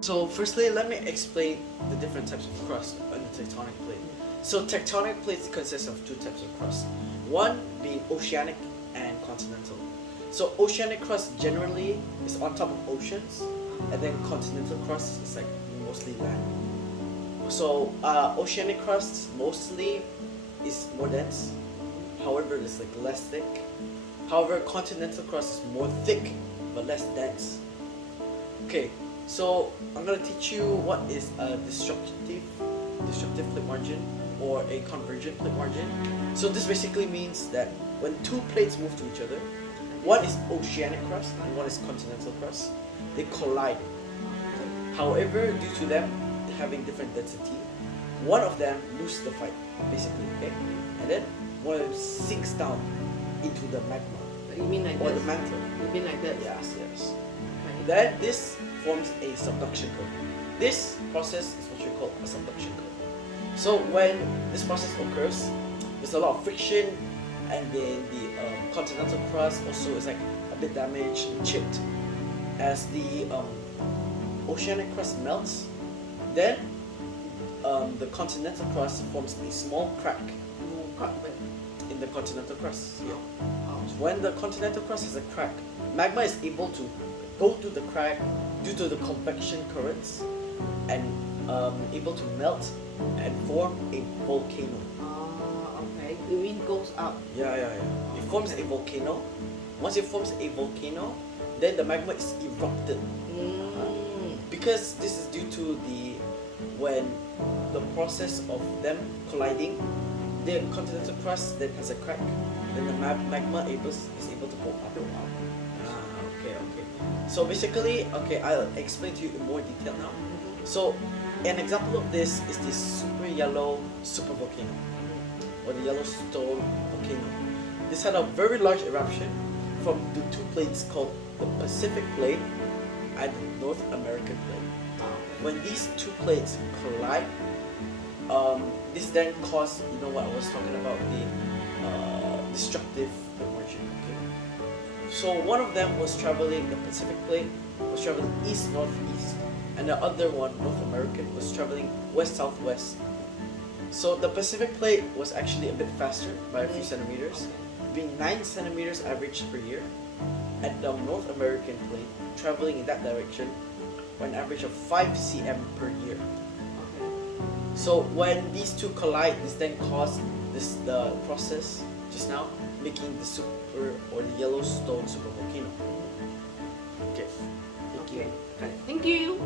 So firstly, let me explain the different types of crust on the tectonic plate. So tectonic plates consist of two types of crust. One being oceanic and continental. So oceanic crust generally is on top of oceans, and then continental crust is like mostly land. So oceanic crust mostly is more dense. However, it's like less thick. However, continental crust is more thick but less dense. Okay, so I'm gonna teach you what is a destructive plate margin or a convergent plate margin. So this basically means that when two plates move to each other, one is oceanic crust and one is continental crust, they collide. However, due to them having different density, one of them loses the fight, basically, okay? And then one of them sinks down into the magma You mean like or this? the mantle. You mean like this? Yes, yes. Okay. Then this forms a subduction curve. This process is what we call a subduction curve. So when this process occurs, there's a lot of friction, and then the continental crust also is like a bit damaged and chipped. As the oceanic crust melts, then the continental crust forms a small crack in the continental crust. Yeah. When the continental crust has a crack, magma is able to go through the crack due to the convection currents and able to melt and form a volcano. Okay. The wind goes up. Yeah. It forms a volcano. Once it forms a volcano, then the magma is erupted. Because this is due to when the process of them colliding, the continental crust then has a crack, then the magma is able to go up. Okay. So basically, okay, I'll explain to you in more detail now. So an example of this is the super yellow supervolcano, or the Yellowstone volcano. This had a very large eruption from the two plates called the Pacific Plate and the North American Plate. When these two plates collide, this then caused, you know what I was talking about, the destructive margin. Okay. So one of them was traveling, the Pacific Plate was traveling east-northeast, and the other one, North American, was traveling west-southwest. So the Pacific Plate was actually a bit faster by a few centimeters, being 9 centimeters average per year, and the North American Plate traveling in that direction by an average of 5 cm per year. So when these two collide, this then caused the process just now, making the Yellowstone supervolcano. Okay. Thank you. Thank you.